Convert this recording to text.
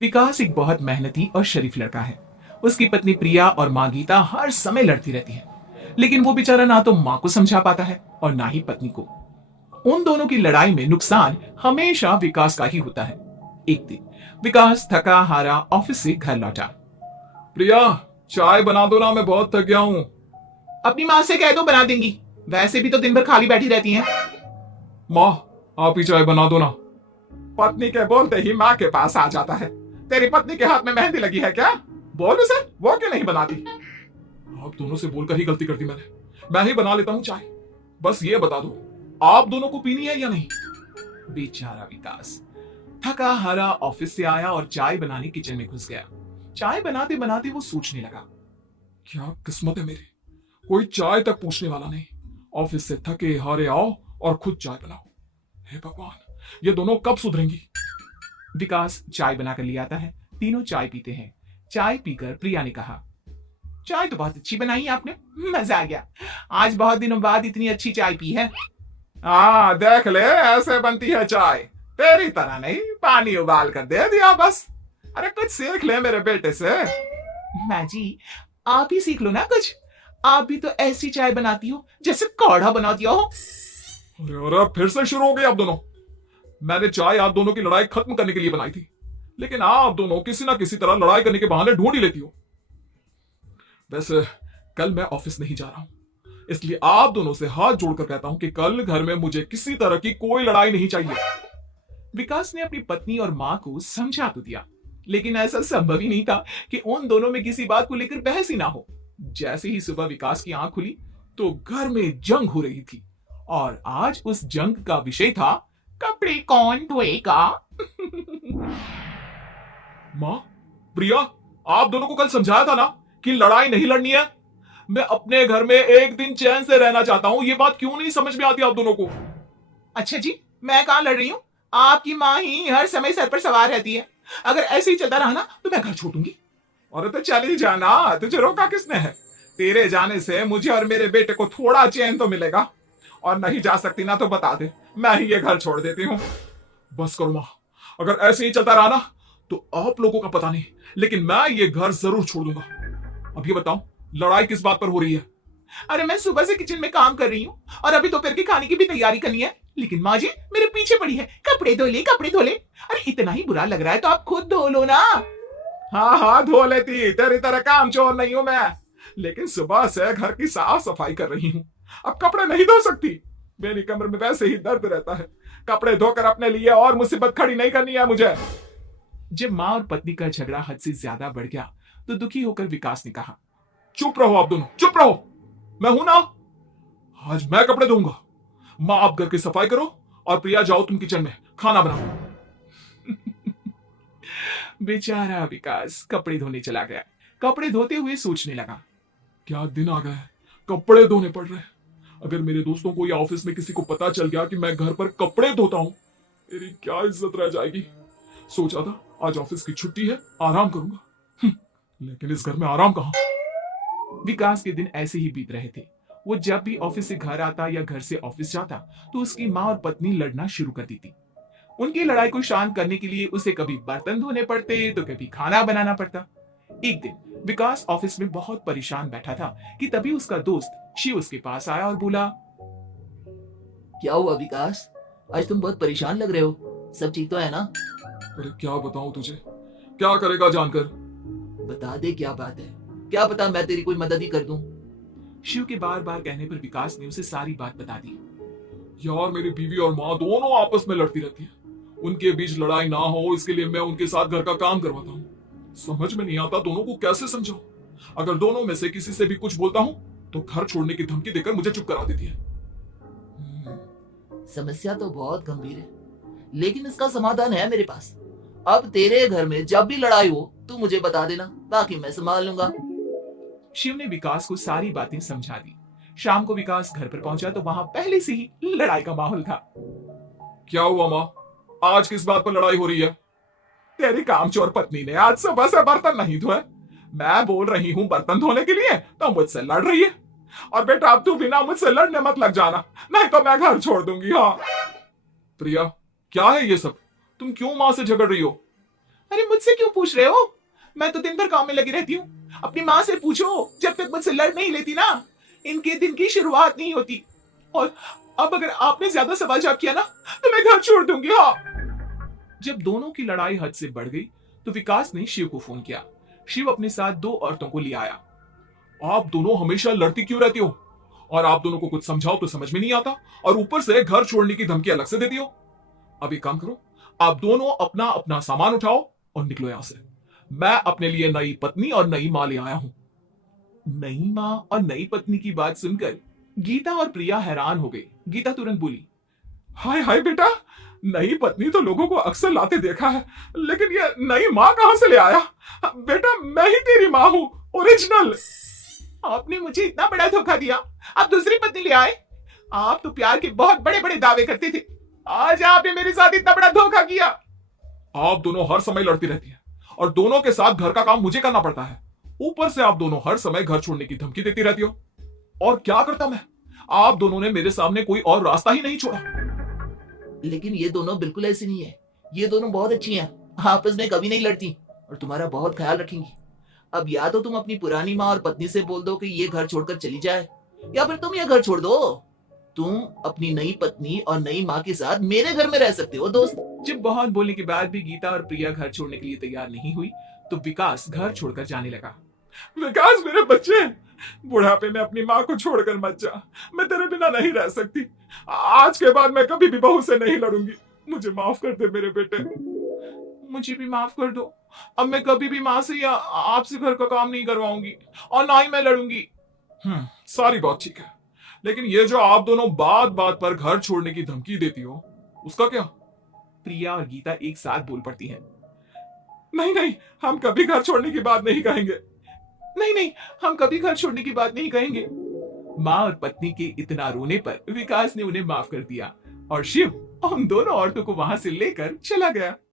विकास एक बहुत मेहनती और शरीफ लड़का है। उसकी पत्नी प्रिया और माँ गीता हर समय लड़ती रहती है, लेकिन वो बेचारा ना तो माँ को समझा पाता है और ना ही पत्नी को। उन दोनों की लड़ाई में नुकसान हमेशा विकास का ही होता है। एक दिन विकास थका हारा ऑफिस से घर लौटा। प्रिया, चाय बना दो ना, मैं बहुत थक गया हूँ। अपनी माँ से कह दो, बना देंगी। वैसे भी तो दिन भर खाली बैठी रहती हैं। माँ, आप ही चाय बना दो ना। पत्नी के बोलते ही माँ के पास आ जाता है। तेरी पत्नी के हाथ में मेहंदी लगी है क्या? बोल उसे, वो क्यों नहीं बनाती? आप दोनों से बोलकर ही गलती कर दी मैंने। मैं ही बना लेता हूँ चाय। बस ये बता दो, आप दोनों को पीनी है या नहीं? बेचारा विकास थका हारा ऑफिस से आया और चाय बनाने किचन में घुस गया। चाय बनाते बनाते वो सोचने लगा। क्या किस्मत है मेरी, कोई चाय तक पूछने वाला नहीं। ऑफिस से थके हारे आओ और खुद चाय बनाओ। हे भगवान, ये दोनों कब सुधरेंगी? विकास चाय बनाकर ले आता है। तीनों चाय पीते हैं। चाय पीकर प्रिया ने कहा, चाय तो बहुत अच्छी बनाई है आपने, मजा आ गया। आज बहुत दिनों बाद इतनी अच्छी चाय पी है। हाँ देख ले, ऐसे बनती है चाय। तेरी तरह नहीं, पानी उबाल कर दे दिया बस। अरे कुछ सीख ले मेरे बेटे से। माँ जी, आप ही सीख लो ना कुछ। आप भी तो ऐसी चाय बनाती हो जैसे काढ़ा बना दिया हो। अरे फिर से शुरू हो गए आप दोनों। मैंने चाय आप दोनों की लड़ाई खत्म करने के लिए बनाई थी, लेकिन आप दोनों किसी ना किसी तरह लड़ाई करने के बहाने ढूंढ ही लेती हो। वैसे कल मैं ऑफिस नहीं जा रहा हूं, इसलिए आप दोनों से हाथ जोड़कर कहता हूं कि कल घर में मुझे किसी तरह की कोई लड़ाई नहीं चाहिए। विकास ने अपनी पत्नी और माँ को समझा तो दिया, लेकिन ऐसा संभव ही नहीं था कि उन दोनों में किसी बात को लेकर बहस ही ना हो। जैसे ही सुबह विकास की आंख खुली तो घर में जंग हो रही थी, और आज उस जंग का विषय था कपड़े कौन धोएगा। माँ, प्रिया, आप दोनों को कल समझाया था ना कि लड़ाई नहीं लड़नी है। मैं अपने घर में एक दिन चैन से रहना चाहता हूँ। ये बात क्यों नहीं समझ में आती आप दोनों को? अच्छा जी, मैं कहां लड़ रही हूँ? आपकी माँ ही हर समय सर पर सवार रहती है। अगर ऐसे ही चलता रहा ना तो मैं घर छोड़ दूंगी। अरे तो चली जाना, तुझे रोका किसने है? तेरे जाने से मुझे और मेरे बेटे को थोड़ा चैन तो मिलेगा। और नहीं जा सकती ना तो बता दे, मैं ही ये घर छोड़ देती हूँ। बस करो माँ, अगर ऐसे ही चलता रहा ना तो आप लोगों का पता नहीं, लेकिन मैं ये घर जरूर छोड़ दूंगा। अब ये बताओ, लड़ाई किस बात पर हो रही है? अरे मैं सुबह से किचन में काम कर रही हूँ और अभी दोपहर के खाने की भी तैयारी करनी है, लेकिन माँ जी मेरे पीछे पड़ी है, कपड़े धो ले कपड़े धो ले। अरे इतना ही बुरा लग रहा है तो आप खुद धो लो ना। हाँ हाँ धो लेती, तेरी तरह काम चोर नहीं हूं मैं। लेकिन सुबह से घर की साफ सफाई कर रही हूँ, अब कपड़े नहीं धो सकती। मेरी कमर में वैसे ही दर्द रहता है। कपड़े धोकर अपने लिए और मुसीबत खड़ी नहीं करनी है मुझे। जब माँ और पत्नी का झगड़ा हद से ज्यादा बढ़ गया तो दुखी होकर विकास ने कहा, चुप रहो आप दोनों, चुप रहो। मैं हूं ना, आज मैं कपड़े धोऊंगा। माँ आप घर की सफाई करो और प्रिया जाओ तुम किचन में खाना बनाओ। बेचारा विकास कपड़े धोने चला गया। कपड़े धोते हुए सोचने लगा, क्या दिन आ गए, कपड़े धोने पड़ रहे हैं। अगर मेरे दोस्तों को या ऑफिस में किसी को पता चल गया कि मैं घर पर कपड़े धोता हूं, मेरी क्या इज्जत रह जाएगी। सोचा था आज ऑफिस की छुट्टी है, आराम करूंगा। लेकिन इस घर में आराम कहां। विकास के दिन ऐसे ही बीत रहे थे। वो जब भी ऑफिस से घर आता या घर से ऑफिस जाता तो उसकी माँ और पत्नी लड़ना शुरू कर देती। उनकी लड़ाई को शांत करने के लिए उसे कभी बर्तन धोने पड़ते तो कभी खाना बनाना पड़ता। एक दिन विकास ऑफिस में बहुत परेशान बैठा था कि तभी उसका दोस्त शिव उसके पास आया और बोला, क्या हुआ विकास? आज तुम बहुत परेशान लग रहे हो। सब ठीक तो है ना? अरे क्या बताऊं तुझे, क्या करेगा जानकर। बता दे क्या बात है। क्या पता मैं तेरी कोई मदद ही कर दूं। शिव के बार बार कहने पर विकास ने उसे सारी बात बता दी। यार मेरी बीवी और माँ दोनों आपस में लड़ती रहती है। उनके बीच लड़ाई ना हो इसके लिए मैं उनके साथ घर का काम करवाता हूँ। समझ में नहीं आता दोनों को कैसे समझाऊं। अगर दोनों में से किसी से भी कुछ बोलता हूँ तो घर छोड़ने की धमकी देकर मुझे चुप करा देती है। समस्या तो बहुत गंभीर है, लेकिन इसका समाधान है मेरे पास। अब तेरे घर में जब भी लड़ाई हो तू मुझे बता देना, बाकी मैं संभाल लूंगा। शिव ने विकास को सारी बातें समझा दी। शाम को विकास घर पर पहुंचा तो वहां पहले से ही लड़ाई का माहौल था। क्या हुआ माँ, आज किस बात पर लड़ाई हो रही है? तेरी कामचोर पत्नी ने आज सुबह से बर्तन नहीं धोए। मैं बोल रही हूँ बर्तन धोने के लिए तो मुझसे लड़ रही है। और बेटा अब तू बिना मुझसे लड़ने मत लग जाना, नहीं तो मैं घर छोड़ दूंगी। हाँ प्रिया, क्या है ये सब? तुम क्यों माँ से झगड़ रही हो? अरे मुझसे क्यों पूछ रहे हो? मैं तो दिन भर काम में लगी रहती हूँ। अपनी माँ से पूछो, जब तक मुझसे लड़ नहीं लेती ना, इनके दिन की शुरुआत नहीं होती। और अब अगर आपने ज्यादा सवाल जवाब किया ना, तो मैं घर छोड़ दूंगी। हाँ। जब दोनों की लड़ाई हद से बढ़ गई तो विकास ने शिव को फोन किया। शिव अपने साथ दो औरतों को ले आया। आप दोनों हमेशा लड़ती क्यों रहती हो? और आप दोनों को कुछ समझाओ तो समझ में नहीं आता, और ऊपर से घर छोड़ने की धमकी अलग से देती हो। अब एक काम करो, आप दोनों अपना अपना सामान उठाओ और निकलो यहां से। मैं अपने लिए नई पत्नी और नई मां ले आया हूं। नई मां और नई पत्नी की बात सुनकर गीता और प्रिया हैरान हो गई। गीता तुरंत बोली, हाय हाय बेटा, नई पत्नी तो लोगों को अक्सर लाते देखा है, लेकिन ये नई माँ कहाँ से ले आया? बेटा मैं ही तेरी माँ हूँ, ओरिजिनल। आपने मुझे इतना बड़ा धोखा दिया, आप दूसरी पत्नी ले आए। आप तो प्यार के बहुत बड़े बड़े दावे करते थे, आज आपने मेरे साथ इतना बड़ा धोखा किया। आप दोनों हर समय लड़ती रहती है और दोनों के साथ घर का काम मुझे करना पड़ता है। ऊपर से आप दोनों हर समय घर छोड़ने की धमकी देती रहती हो। और क्या करता मैं? आप दोनों ने मेरे सामने कोई और रास्ता ही नहीं छोड़ा। लेकिन ये दोनों बिल्कुल ऐसी नहीं है। ये दोनों बहुत अच्छी हैं, आपस में कभी नहीं लड़ती और तुम्हारा बहुत ख्याल रखेंगी। अब या तो तुम अपनी पुरानी माँ और पत्नी से बोल दो कि ये घर छोड़कर चली जाए, या फिर तुम ये घर छोड़ दो। तुम अपनी नई पत्नी और नई माँ के साथ मेरे घर में रह सकते हो दोस्त। जब बहुत बोलने के बाद भी गीता और प्रिया घर छोड़ने के लिए तैयार नहीं हुई तो विकास घर छोड़कर जाने लगा। विकास मेरे बच्चे, बुढ़ापे में अपनी माँ को छोड़कर मत जा। मैं तेरे बिना नहीं रह सकती। आज के बाद मैं कभी भी बहू से नहीं लड़ूंगी। मुझे माफ कर दे मेरे बेटे। मुझे भी माफ कर दो। अब मैं कभी भी माँ से या आपसे घर का काम नहीं करवाऊंगी और ना ही मैं लड़ूंगी। सारी बात ठीक है, लेकिन ये जो आप दोनों बात बात पर घर छोड़ने की धमकी देती हो, उसका क्या? प्रिया और गीता एक साथ बोल पड़ती हैं। नहीं नहीं, हम कभी घर छोड़ने की बात नहीं कहेंगे। नहीं नहीं, हम कभी घर छोड़ने की बात नहीं कहेंगे। माँ और पत्नी के इतना रोने पर विकास ने उन्हें माफ कर दिया और शिव उन दोनों औरतों को वहां से लेकर चला गया।